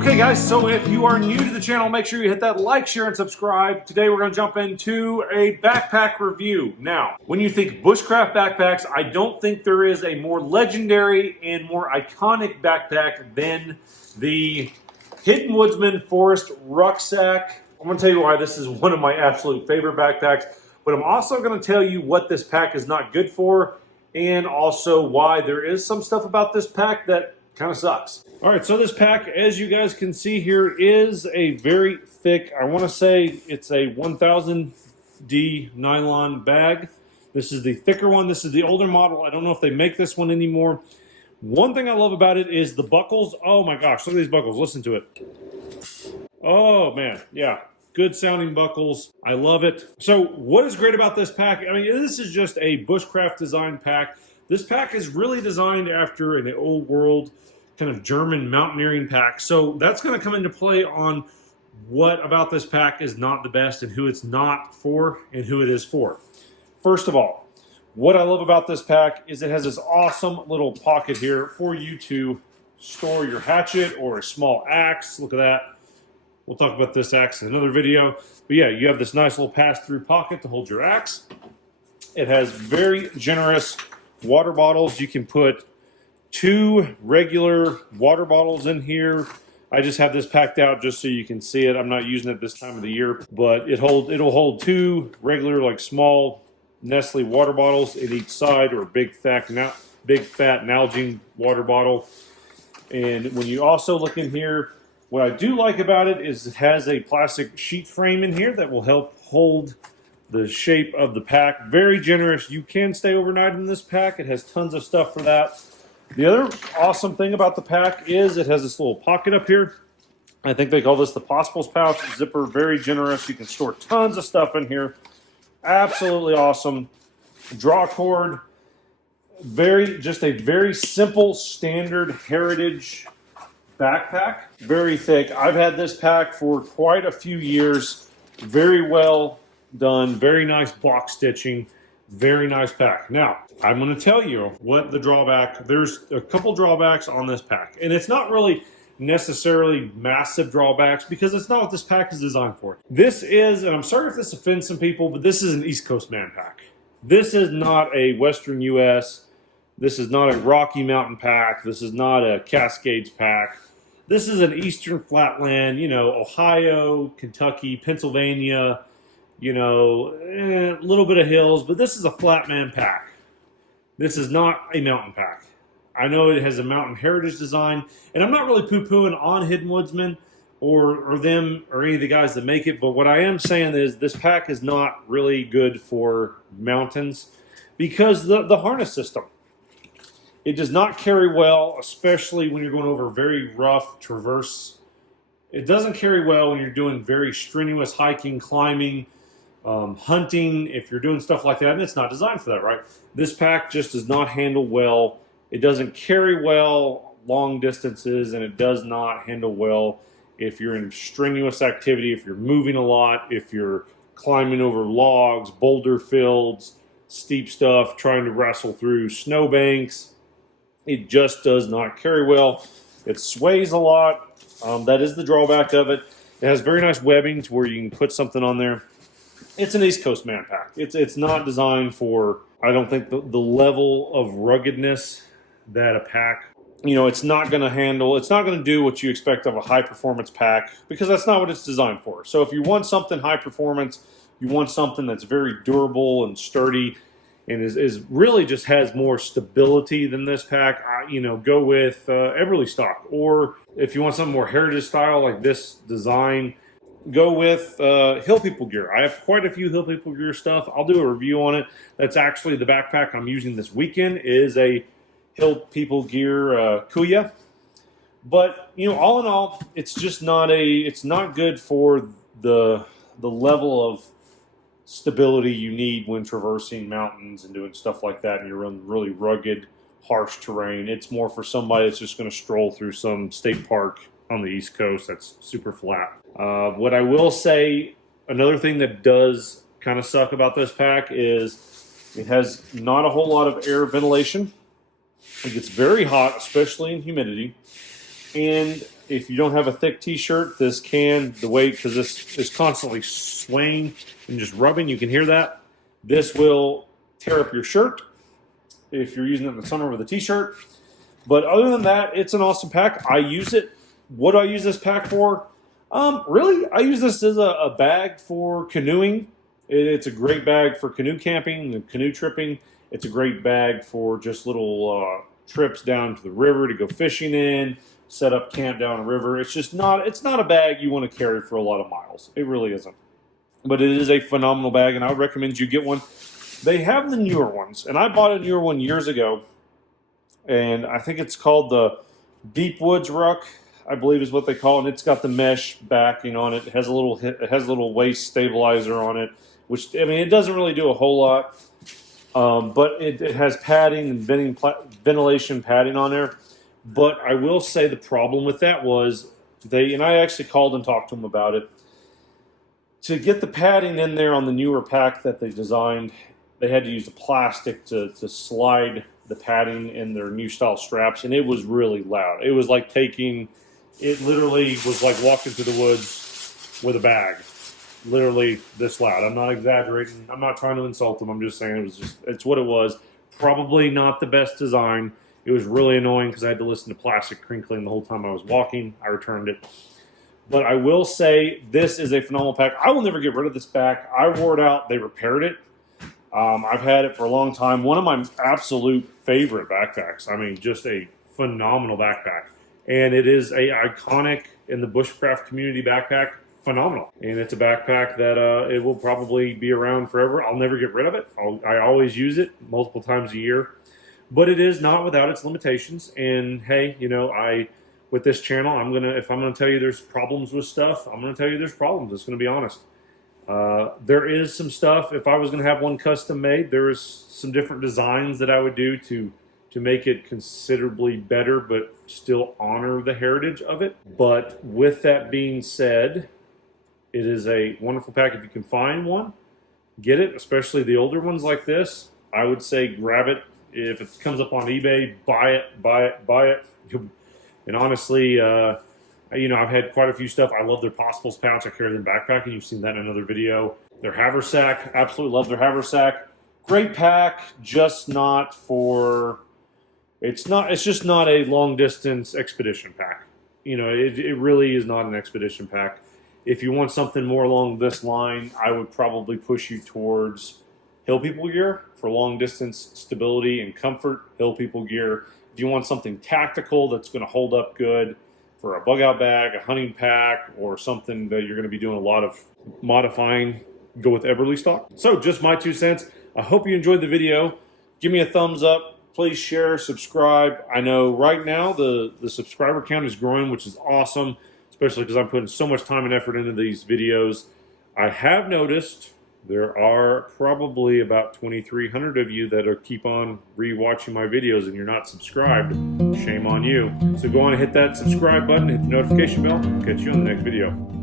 Okay guys, so if you are new to the channel, make sure you hit that like, share, and subscribe. Today we're going to jump into a backpack review. Now, when you think bushcraft backpacks, I don't think there is a more legendary and more iconic backpack than the Hidden Woodsman Forest Rucksack. I'm going to tell you why this is one of my absolute favorite backpacks, but I'm also going to tell you what this pack is not good for, and also why there is some stuff about this pack that kind of sucks. All right, so this pack, as you guys can see here, is a very thick, I want to say it's a 1000D nylon bag. This is the thicker one. This is the older model. I don't know if they make this one anymore. One thing I love about it is the buckles. Oh my gosh, look at these buckles. Listen to it. Oh man, yeah. Good sounding buckles. I love it. So what is great about this pack? I mean, this is just a bushcraft design pack. This pack is really designed after an old world kind of German mountaineering pack. So that's going to come into play on what about this pack is not the best and who it's not for and who it is for. First of all, what I love about this pack is it has this awesome little pocket here for you to store your hatchet or a small axe. Look at that. We'll talk about this axe in another video. But yeah, you have this nice little pass-through pocket to hold your axe. It has very generous water bottles. You can put 2 regular water bottles in here. I just have this packed out just so you can see it. I'm not using it this time of the year, but it'll hold 2 regular, like small Nestle water bottles in each side, or a big fat Nalgene water bottle. And when you also look in here, what I do like about it is it has a plastic sheet frame in here that will help hold the shape of the pack. Very generous. You can stay overnight in this pack. It has tons of stuff for that. The other awesome thing about the pack is it has this little pocket up here. I think they call this the Possibles pouch. Zipper, very generous. You can store tons of stuff in here. Absolutely awesome. Draw cord. Just a very simple, standard heritage backpack. Very thick. I've had this pack for quite a few years. Very well done. Very nice box stitching. Very nice pack. Now, I'm going to tell you what the drawback, there's a couple drawbacks on this pack. And it's not really necessarily massive drawbacks because it's not what this pack is designed for. This is, and I'm sorry if this offends some people, but this is an East Coast man pack. This is not a Western U.S. This is not a Rocky Mountain pack. This is not a Cascades pack. This is an Eastern Flatland, you know, Ohio, Kentucky, Pennsylvania, you know, a little bit of hills, but this is a flatman pack. This is not a mountain pack. I know it has a mountain heritage design, and I'm not really poo-pooing on Hidden Woodsmen or them or any of the guys that make it, but what I am saying is this pack is not really good for mountains because the harness system. It does not carry well, especially when you're going over very rough traverse. It doesn't carry well when you're doing very strenuous hiking, climbing, hunting, if you're doing stuff like that, and it's not designed for that, right? This pack just does not handle well. It doesn't carry well long distances, and it does not handle well if you're in strenuous activity, if you're moving a lot, if you're climbing over logs, boulder fields, steep stuff, trying to wrestle through snowbanks. It just does not carry well. It sways a lot. That is the drawback of it. It has very nice webbing to where you can put something on there. It's an East Coast man pack. It's not designed for, I don't think, the level of ruggedness that a pack, you know, it's not going to handle, it's not going to do what you expect of a high performance pack because that's not what it's designed for. So if you want something high performance, you want something that's very durable and sturdy and is really just has more stability than this pack, you know, go with Everly stock. Or if you want something more heritage style like this design, go with Hill People gear. I have quite a few Hill People gear stuff. I'll do a review on it. That's actually the backpack I'm using this weekend is a Hill People gear Kuya. But, you know, all in all, it's just not it's not good for the level of stability you need when traversing mountains and doing stuff like that and you're in really rugged, harsh terrain. It's more for somebody that's just going to stroll through some state park on the East Coast that's super flat. What I will say, another thing that does kind of suck about this pack is it has not a whole lot of air ventilation. It gets very hot, especially in humidity. And if you don't have a thick t-shirt, this can, the weight, because this is constantly swaying and just rubbing, you can hear that. This will tear up your shirt if you're using it in the summer with a t-shirt. But other than that, it's an awesome pack. I use it. What do I use this pack for? Really, I use this as a bag for canoeing. It's a great bag for canoe camping and canoe tripping. It's a great bag for just little trips down to the river to go fishing in, set up camp down a river. It's not a bag you want to carry for a lot of miles. It really isn't. But it is a phenomenal bag, and I would recommend you get one. They have the newer ones, and I bought a newer one years ago, and I think it's called the Deep Woods Ruck, I believe is what they call it. And it's got the mesh backing on it. It has a little waist stabilizer on it, which, I mean, it doesn't really do a whole lot, but it has padding and ventilation padding on there. But I will say the problem with that was and I actually called and talked to them about it. To get the padding in there on the newer pack that they designed, they had to use the plastic to slide the padding in their new style straps, and it was really loud. It was like it literally was like walking through the woods with a bag. Literally this loud. I'm not exaggerating. I'm not trying to insult them. I'm just saying it's what it was. Probably not the best design. It was really annoying because I had to listen to plastic crinkling the whole time I was walking. I returned it. But I will say this is a phenomenal pack. I will never get rid of this pack. I wore it out. They repaired it. I've had it for a long time. One of my absolute favorite backpacks. I mean, just a phenomenal backpack. And it is a iconic in the bushcraft community backpack. Phenomenal. And it's a backpack that it will probably be around forever. I'll never get rid of it. I always use it multiple times a year. But it is not without its limitations. And hey, with this channel, if I'm gonna tell you there's problems with stuff, I'm gonna tell you there's problems. It's gonna be honest. There is some stuff. If I was gonna have one custom made, there is some different designs that I would do to make it considerably better, but still honor the heritage of it. But with that being said, it is a wonderful pack. If you can find one, get it. Especially the older ones like this. I would say grab it. If it comes up on eBay, buy it. And honestly, I've had quite a few stuff. I love their Possibles pouch. I carry them backpacking. You've seen that in another video. Their haversack, absolutely love their haversack. Great pack, just not for. It's just not a long distance expedition pack. It really is not an expedition pack. If you want something more along this line, I would probably push you towards Hill People gear for long distance stability and comfort. Hill People gear. If you want something tactical that's going to hold up good for a bug out bag, a hunting pack, or something that you're going to be doing a lot of modifying, go with Eberly stock. So just my 2 cents. I hope you enjoyed the video. Give me a thumbs up. Please share, subscribe. I know right now the subscriber count is growing, which is awesome, especially because I'm putting so much time and effort into these videos. I have noticed there are probably about 2,300 of you that keep on re-watching my videos and you're not subscribed. Shame on you. So go on and hit that subscribe button, hit the notification bell. I'll catch you on the next video.